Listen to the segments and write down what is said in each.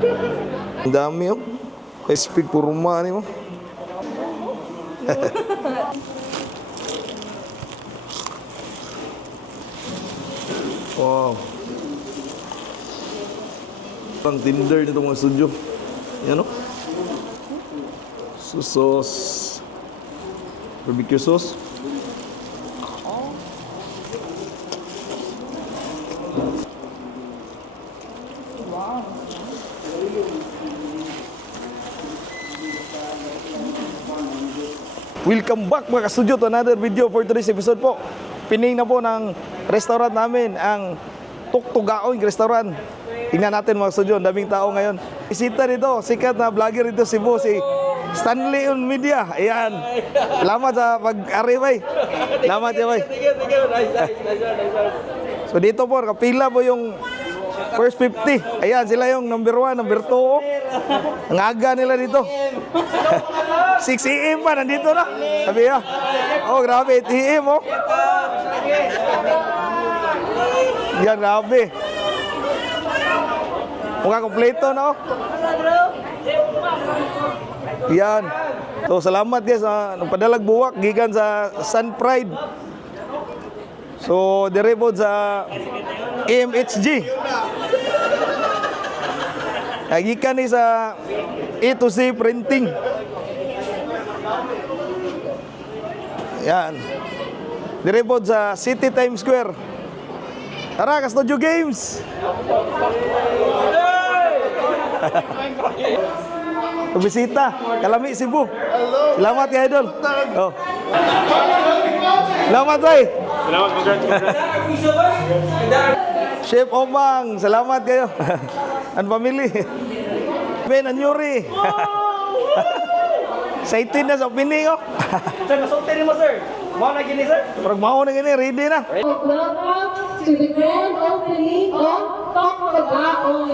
Ang dami, oh. High speed puruma ni mo. Wow. Parang Tinder nito mga studio. Yan, oh. Sauce. Barbecue sauce. Welcome back mga ka-studio to another video for today's episode po. Pining na po ng restaurant namin, ang Tuktugaon Restaurant. Tingnan natin mga ka-studio, daming tao ngayon. Isita dito, sikat na vlogger dito Cebu, si Stanley on Media. Ayan. Salamat sa pag-arribay. Salamat ya, bay. So dito po, kapila po yung first 50. Ayan, sila yung number 1, number 2. Ang aga nila dito. 6 AM pa, nandito na. Sabi ya. Oh, grabe, 8 AM, oh. Yan, grabe. Mukhang kompleto na, oh. Yan. So, salamat guys sa nagpadalag buwak gikan sa Sun Pride. So, dire po sa AMHG. Gikan ni sa A to Z Printing. Yan. Dire po sa City Times Square. Tara, ka-studio games. Bisita, Kalami Cebu. Selamat ya idol. Oh. Selamat bay. Selamat, congrats. Chef Omang, selamat kayo. Ang family. Ben Anyuri. Excited na sa opening, oh. Sir, nasulti mo, sir. Mau na gini, sir. Parang mau na gini, ready na. Welcome to the grand opening of Tuktugaon.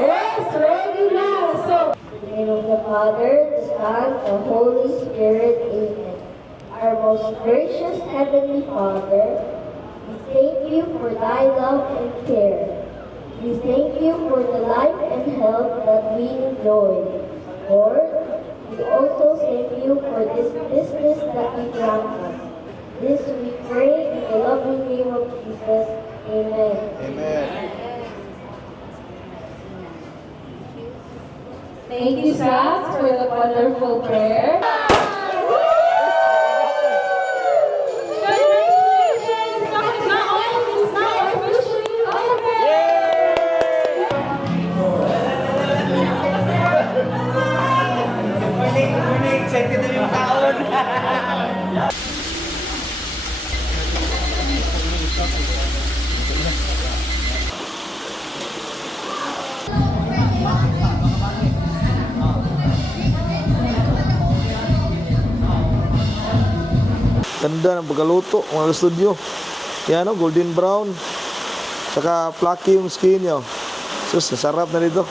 Yes, ready now. So, in the name of the Father, the Son, the Holy Spirit, amen. Our most gracious Heavenly Father, we thank you for thy love and care. We thank you for the life and health that we enjoy. Lord, we also thank you for this business that we grant us. This we pray in the loving name of Jesus. Amen. Thank you, Sas, for the wonderful prayer. Congratulations! Tuktugaon is now officially open! Morning, excited na yung taon. Ganda ng pagkaluto, mga studio. Yan, oh, golden brown. Saka flaky yung skin nyo. Sus, sarap na dito.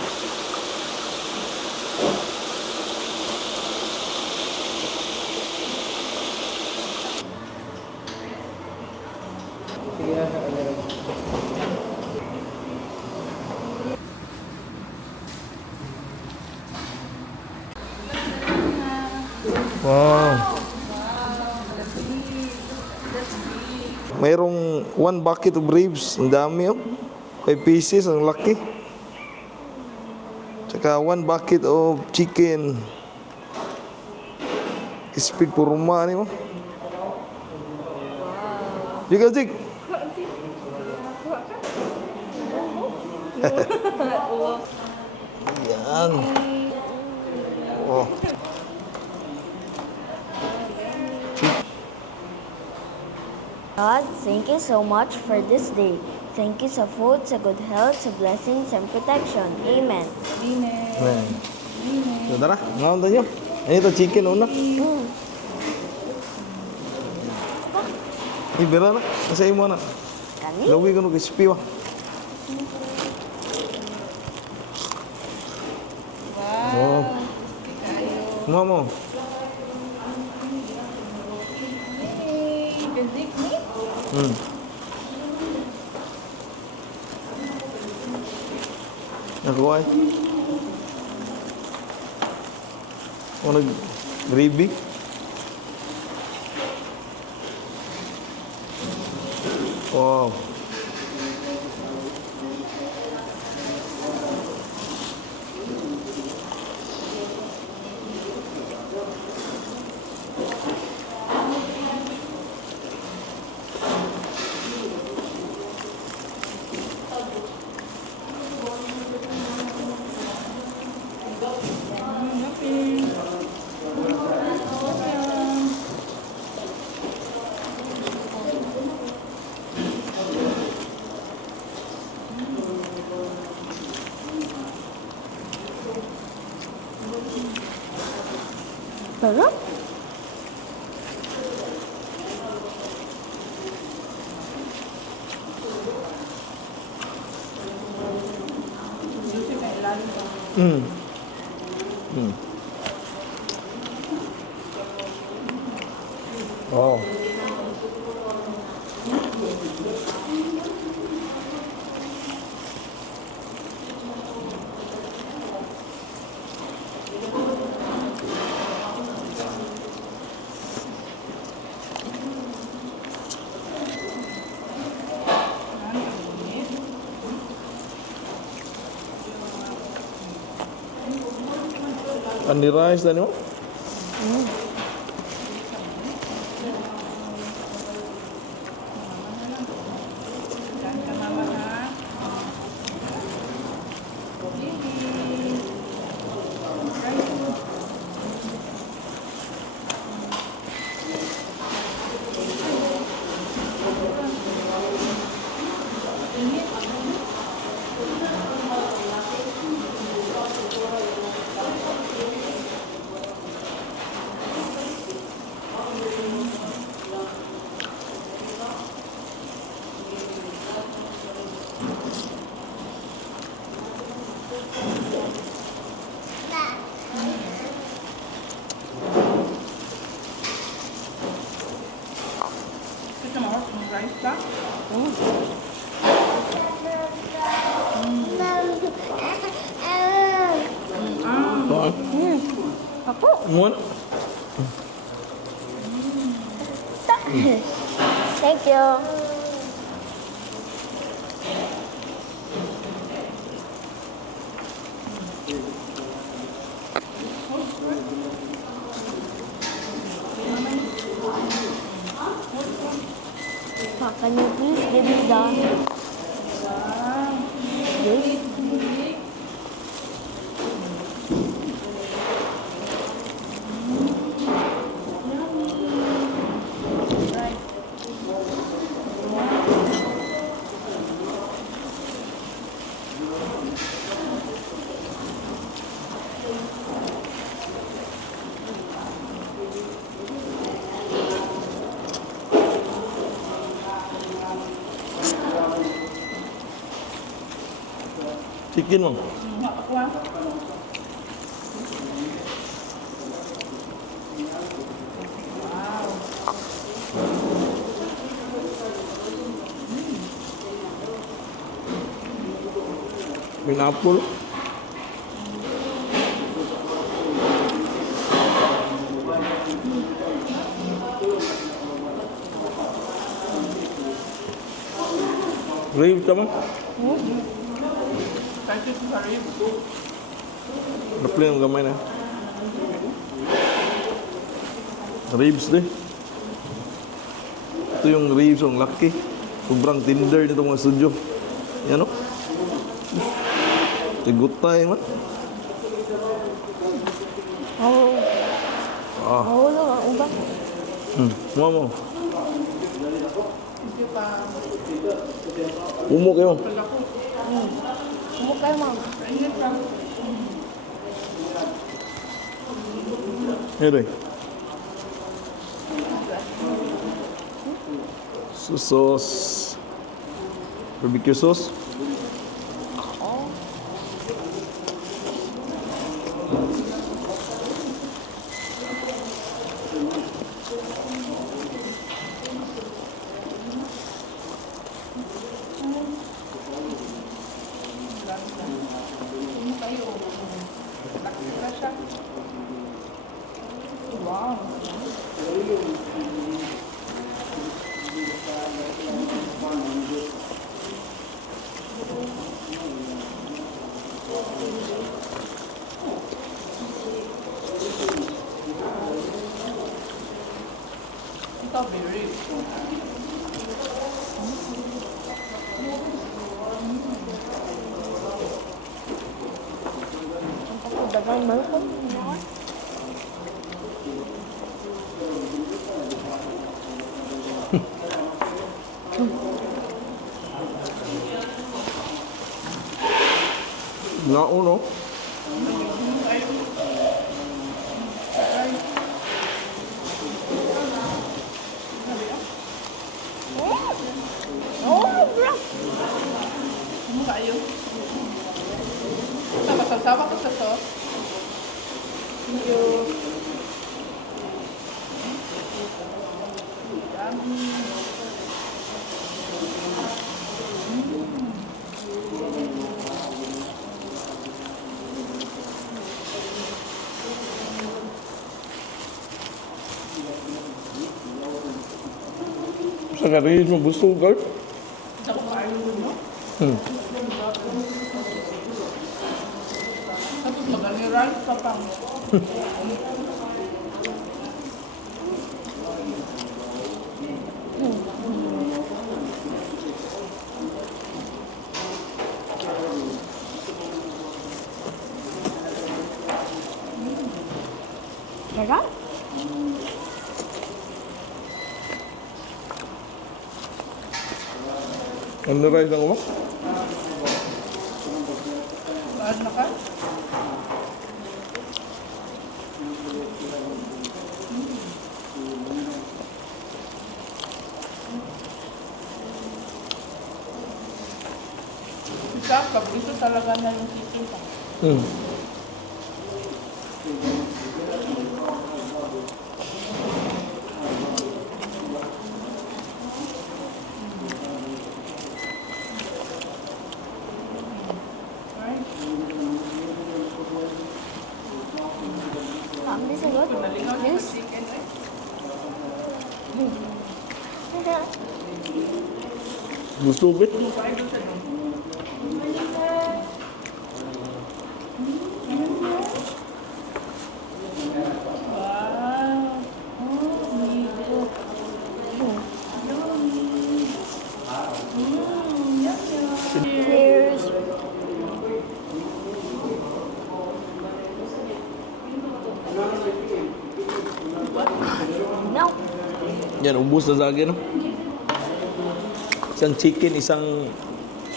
Wow. Mayroong 1 bucket of ribs. Ang dami, oh. 5 pieces, ang laki. Tsaka 1 bucket of chicken. Speed puruma ni mo. Juga, Jik. Yan. Oh. God, thank you so much for this day. Thank you sa food, sa good health, sa blessings and protection. Amen. Ayan. So, tara, ngayon tayo. Ito, chicken una. Ibera na. Nasa imo na. Kani? Lawi ko nag-crispy wa. Wow. Mamo. Ako ay. Ano gravy? Wow. Sarap. Mm. Mm. Wow. Andi rice tadi mo? Ako. Mo? Thank you. Can you please give me the this? Chicken mo. Pineapple. Ribs sama? Dapat yung gamay na. Ribs deh. Ito yung ribs, ang laki. Sobrang tender nito mga studio. Yan o. Tigutay man. Oh. Ah. Oh, no, ang uba. Mo. Umo kayo. Mukay, ma'am. Here. Sauce. Barbecue sauce. Dagang malko. Nauno. Oh, bro. Kayo. Sawa ko sa sauce. Thank you. Sa karihin mo gusto ko. Ako kayo mo. Tapos magaling rice pa pang. Dagang? Ano rice lang mo? Baad na ka? Isa, ito talaga na yung chicken pa. Kami sagot. Nalingaw niya Yes. yung chicken eh. Gusto ko. Wow. Oh, dito. Cheers. No. Yan, ubus na sa akin. No? Isang chicken, isang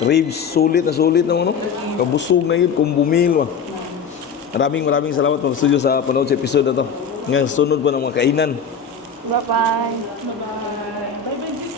ribs. Sulit na ano? Kabusog na yun kung bumilo. Maraming salamat mga studio sa panood sa episode na to. Ngayon, sunod pa ng mga kainan. Bye-bye. Bye-bye.